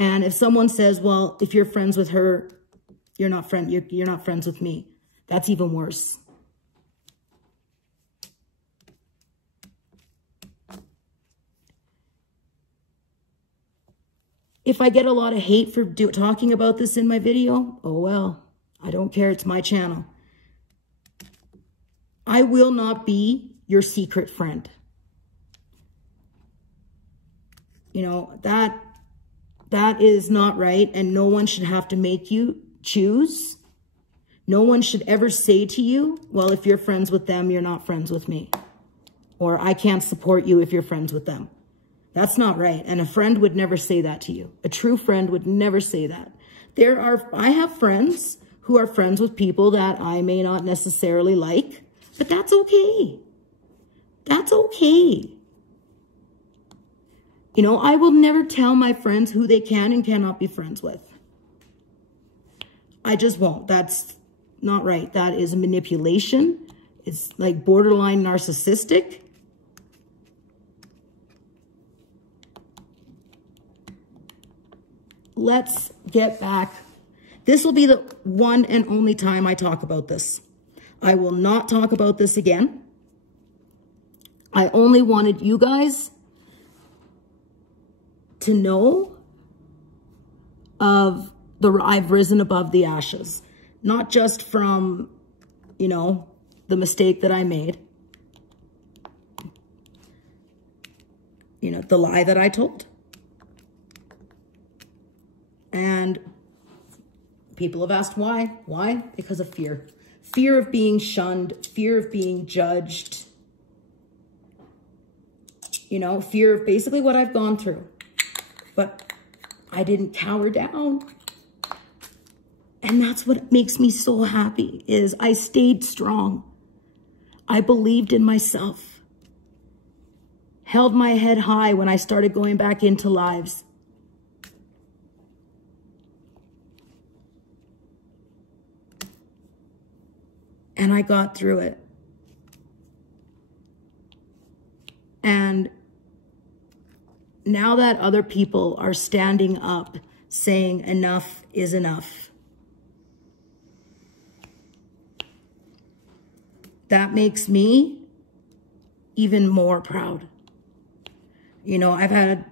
And if someone says, well, if you're friends with her, you're not friends with me, that's even worse. If I get a lot of hate for talking about this in my video, oh well, I don't care. It's my channel. I will not be your secret friend. You know, that is not right, and no one should have to make you choose. No one should ever say to you, well, if you're friends with them, you're not friends with me. Or I can't support you if you're friends with them. That's not right. And a friend would never say that to you. A true friend would never say that. I have friends who are friends with people that I may not necessarily like, but that's okay. That's okay. You know, I will never tell my friends who they can and cannot be friends with. I just won't. That's not right. That is manipulation. It's like borderline narcissistic. Let's get back. This will be the one and only time I talk about this. I will not talk about this again. I only wanted you guys to know of I've risen above the ashes. Not just from, you know, the mistake that I made. You know, the lie that I told. And people have asked why. Why? Because of fear. Fear of being shunned. Fear of being judged. You know, fear of basically what I've gone through. But I didn't cower down. And that's what makes me so happy, is I stayed strong. I believed in myself. Held my head high when I started going back into lives. And I got through it. And now that other people are standing up saying enough is enough, that makes me even more proud. You know, I've had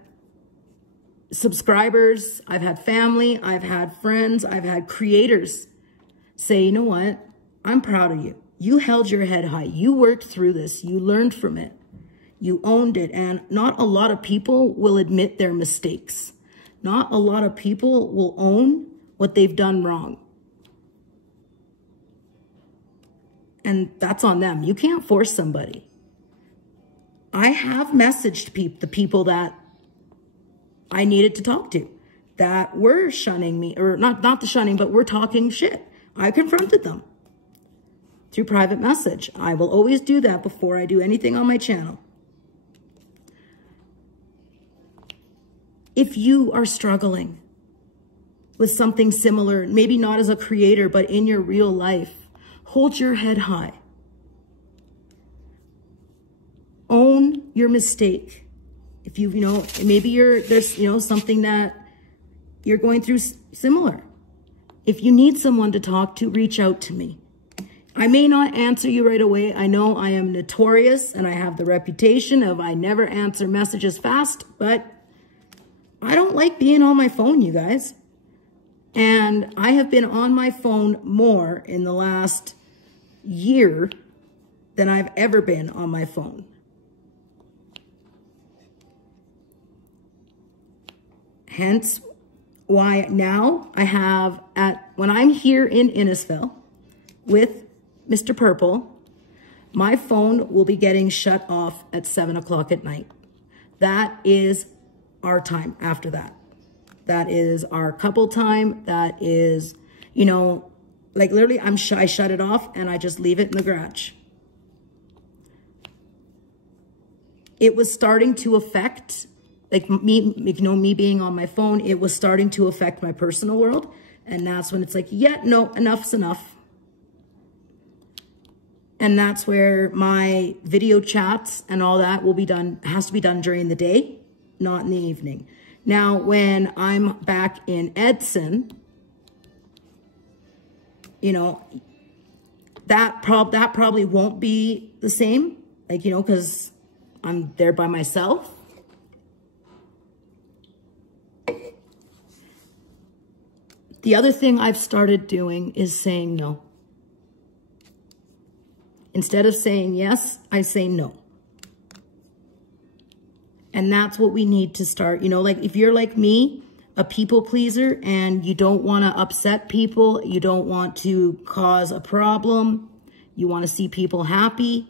subscribers, I've had family, I've had friends, I've had creators say, you know what? I'm proud of you. You held your head high. You worked through this. You learned from it. You owned it. And not a lot of people will admit their mistakes. Not a lot of people will own what they've done wrong. And that's on them. You can't force somebody. I have messaged the people that I needed to talk to that were shunning me, or not the shunning, but were talking shit. I confronted them through private message. I will always do that before I do anything on my channel. If you are struggling with something similar, maybe not as a creator, but in your real life, hold your head high. Own your mistake. If you know, maybe there's, you know, something that you're going through similar. If you need someone to talk to, reach out to me. I may not answer you right away. I know I am notorious and I have the reputation of I never answer messages fast, but I don't like being on my phone, you guys. And I have been on my phone more in the last year than I've ever been on my phone. Hence why now I have when I'm here in Innisfil with Mr. Purple, my phone will be getting shut off at 7 o'clock at night. That is our time after that. That is our couple time. That is, you know, like literally I shut it off and I just leave it in the garage. It was starting to affect, like me, you know, me being on my phone, it was starting to affect my personal world. And that's when it's like, yeah, no, enough's enough. And that's where my video chats and all that will be done, has to be done during the day, not in the evening. Now, when I'm back in Edson, you know, that probably won't be the same, like, you know, because I'm there by myself. The other thing I've started doing is saying no. Instead of saying yes, I say no. And that's what we need to start. You know, like if you're like me, a people pleaser and you don't want to upset people, you don't want to cause a problem, you want to see people happy,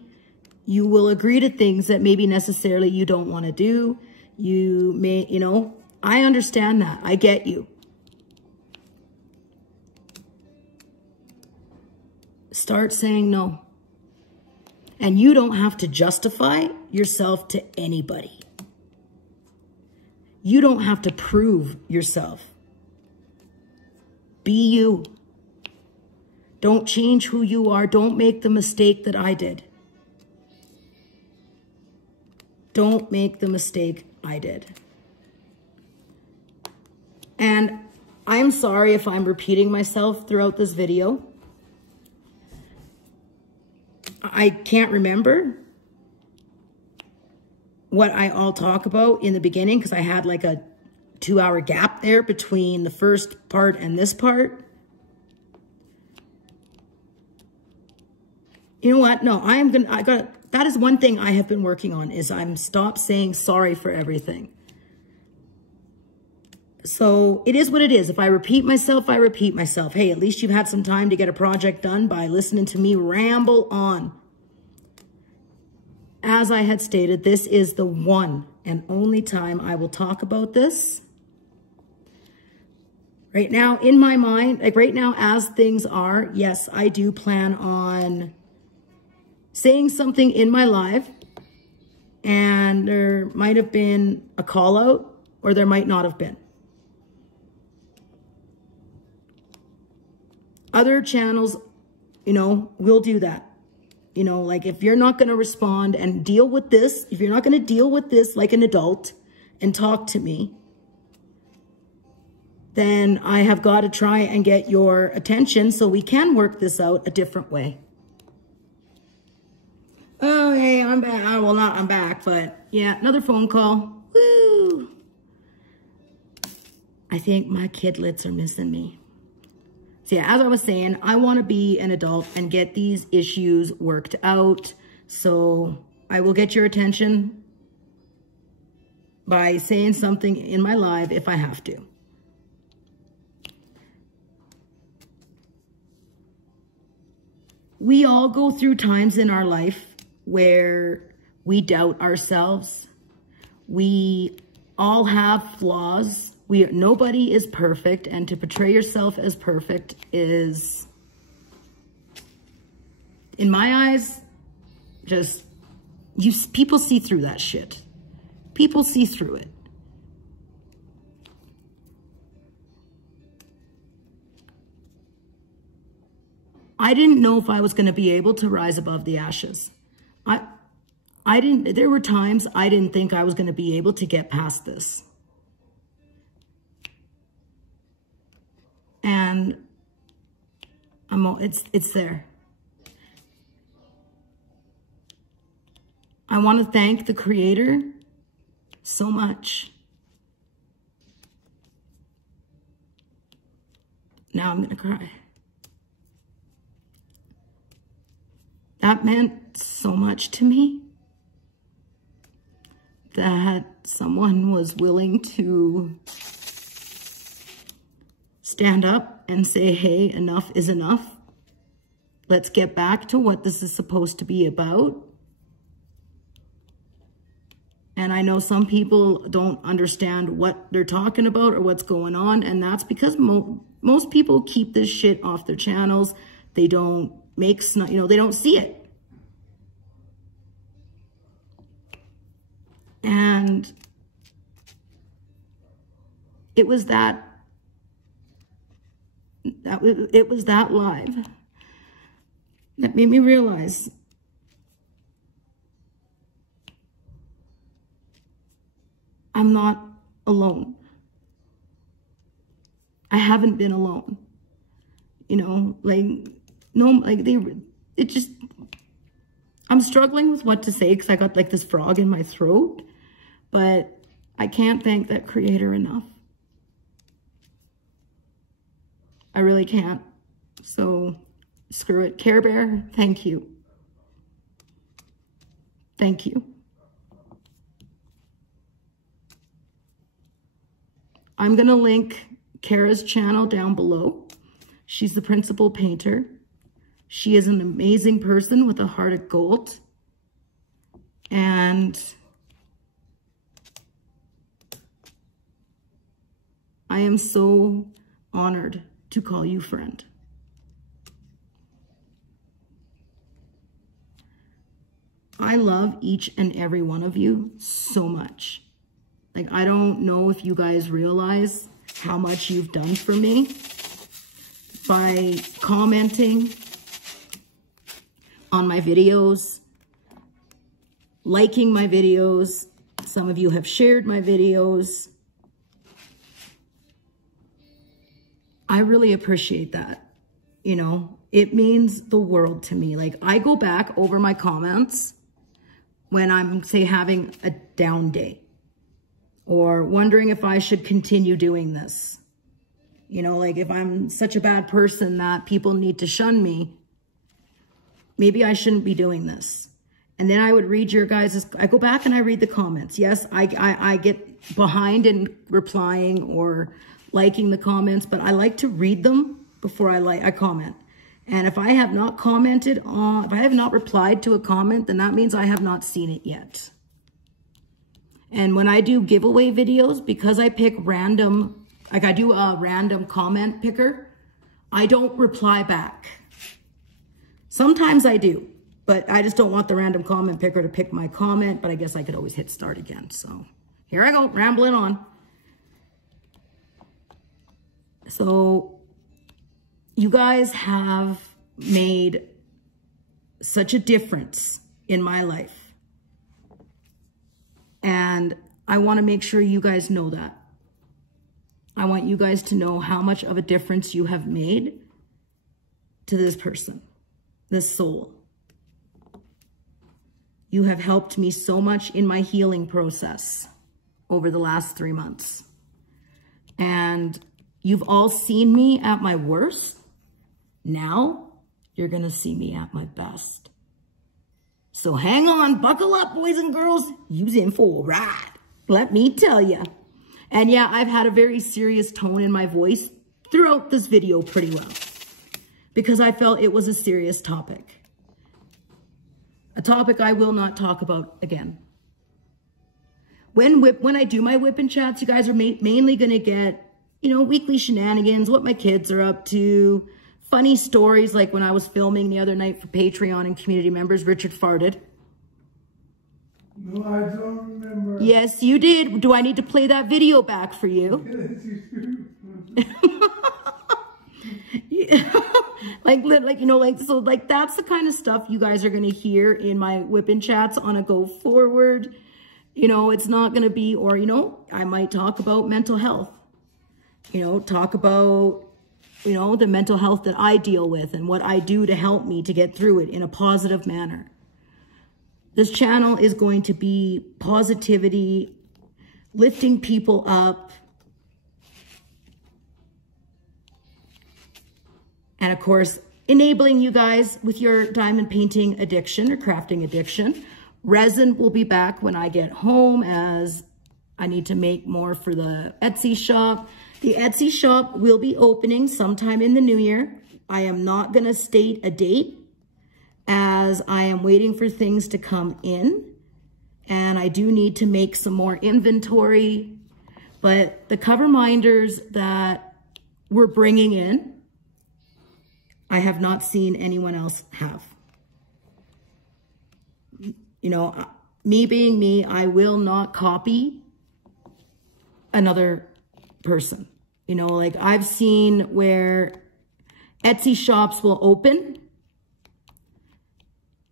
you will agree to things that maybe necessarily you don't want to do. You may, you know, I understand that. I get you. Start saying no. And you don't have to justify yourself to anybody. You don't have to prove yourself. Be you. Don't change who you are. Don't make the mistake that I did. Don't make the mistake I did. And I'm sorry if I'm repeating myself throughout this video. I can't remember what I all talk about in the beginning because I had like a 2-hour gap there between the first part and this part. You know what? No, that is one thing I have been working on is I'm stop saying sorry for everything. So it is what it is. If I repeat myself, I repeat myself. Hey, at least you've had some time to get a project done by listening to me ramble on. As I had stated, this is the one and only time I will talk about this. Right now, in my mind, like right now, as things are, yes, I do plan on saying something in my live, and there might have been a call out, or there might not have been. Other channels, you know, will do that. You know, like if you're not going to respond and deal with this, if you're not going to deal with this like an adult and talk to me, then I have got to try and get your attention so we can work this out a different way. Oh, hey, I'm back. Well, not I'm back, but yeah, another phone call. Woo! I think my kidlets are missing me. So yeah, as I was saying, I want to be an adult and get these issues worked out. So I will get your attention by saying something in my live if I have to. We all go through times in our life where we doubt ourselves. We all have flaws. Nobody is perfect, and to portray yourself as perfect is, in my eyes, just, people see through that shit. People see through it. I didn't know if I was going to be able to rise above the ashes. There were times I didn't think I was going to be able to get past this. And it's there. I want to thank the Creator so much. Now I'm going to cry. That meant so much to me that someone was willing to stand up and say, hey, enough is enough. Let's get back to what this is supposed to be about. And I know some people don't understand what they're talking about or what's going on. And that's because most people keep this shit off their channels. They don't make, you know, they don't see it. And it was that live that made me realize I'm not alone. I haven't been alone. You know, like, no, like I'm struggling with what to say because I got like this frog in my throat, but I can't thank that Creator enough. I really can't. So screw it. Care Bear, thank you. Thank you. I'm going to link Kara's channel down below. She's the principal painter. She is an amazing person with a heart of gold. And I am so honored to call you friend. I love each and every one of you so much. Like, I don't know if you guys realize how much you've done for me by commenting on my videos, liking my videos. Some of you have shared my videos. I really appreciate that. You know, it means the world to me. Like, I go back over my comments when I'm, say, having a down day or wondering if I should continue doing this. You know, like, if I'm such a bad person that people need to shun me, maybe I shouldn't be doing this. And then I would read your guys', I go back and I read the comments. Yes, I get behind in replying or liking the comments, but I like to read them before I comment. And if I have not commented on, if I have not replied to a comment, then that means I have not seen it yet. And when I do giveaway videos, because I pick random, like I do a random comment picker, I don't reply back. Sometimes I do, but I just don't want the random comment picker to pick my comment, but I guess I could always hit start again. So here I go, rambling on. So you guys have made such a difference in my life. And I want to make sure you guys know that. I want you guys to know how much of a difference you have made to this person, this soul. You have helped me so much in my healing process over the last 3 months. And you've all seen me at my worst. Now you're going to see me at my best. So hang on, buckle up, boys and girls. You's in for a ride, let me tell you. And yeah, I've had a very serious tone in my voice throughout this video pretty well, because I felt it was a serious topic. A topic I will not talk about again. When I do my whip and chats, you guys are mainly going to get, you know, weekly shenanigans, what my kids are up to, funny stories, like when I was filming the other night for Patreon and community members, Richard farted. No, I don't remember. Yes, you did. Do I need to play that video back for you? Yeah. like, you know, like, so like, that's the kind of stuff you guys are going to hear in my whipping chats on a go forward. You know, it's not going to be, or, you know, I might talk about mental health, you know, talk about, you know, the mental health that I deal with and what I do to help me to get through it in a positive manner. This channel is going to be positivity, lifting people up, and of course, enabling you guys with your diamond painting addiction or crafting addiction. Resin will be back when I get home, as I need to make more for the Etsy shop. The Etsy shop will be opening sometime in the new year. I am not going to state a date, as I am waiting for things to come in. And I do need to make some more inventory. But the cover minders that we're bringing in, I have not seen anyone else have. You know, me being me, I will not copy another person. You know, like I've seen where Etsy shops will open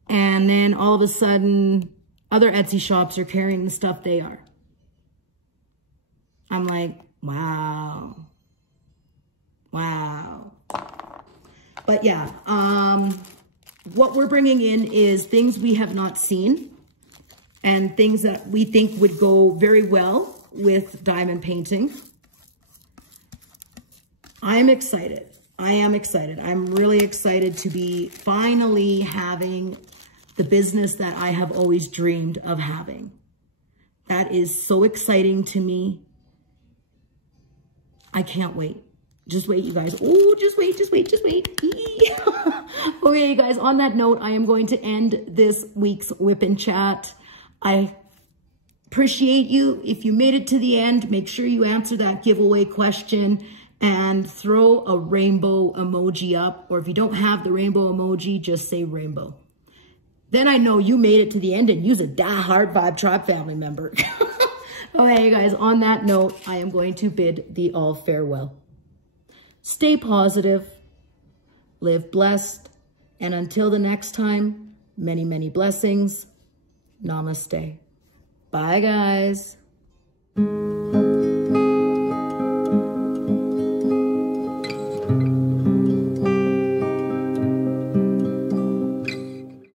and then all of a sudden other Etsy shops are carrying the stuff they are. I'm like, wow. Wow. But yeah, what we're bringing in is things we have not seen and things that we think would go very well with diamond painting. I'm excited. I am excited. I'm really excited to be finally having the business that I have always dreamed of having. That is so exciting to me. I can't wait. Just wait, you guys. Oh, just wait. Okay, you guys, on that note, I am going to end this week's Whip and Chat. I appreciate you. If you made it to the end, make sure you answer that giveaway question and throw a rainbow emoji up. Or if you don't have the rainbow emoji, just say rainbow. Then I know you made it to the end and you're a die-hard Vibe Tribe family member. Okay, you guys, on that note, I am going to bid thee all farewell. Stay positive, live blessed, and until the next time, many, many blessings. Namaste. Bye, guys.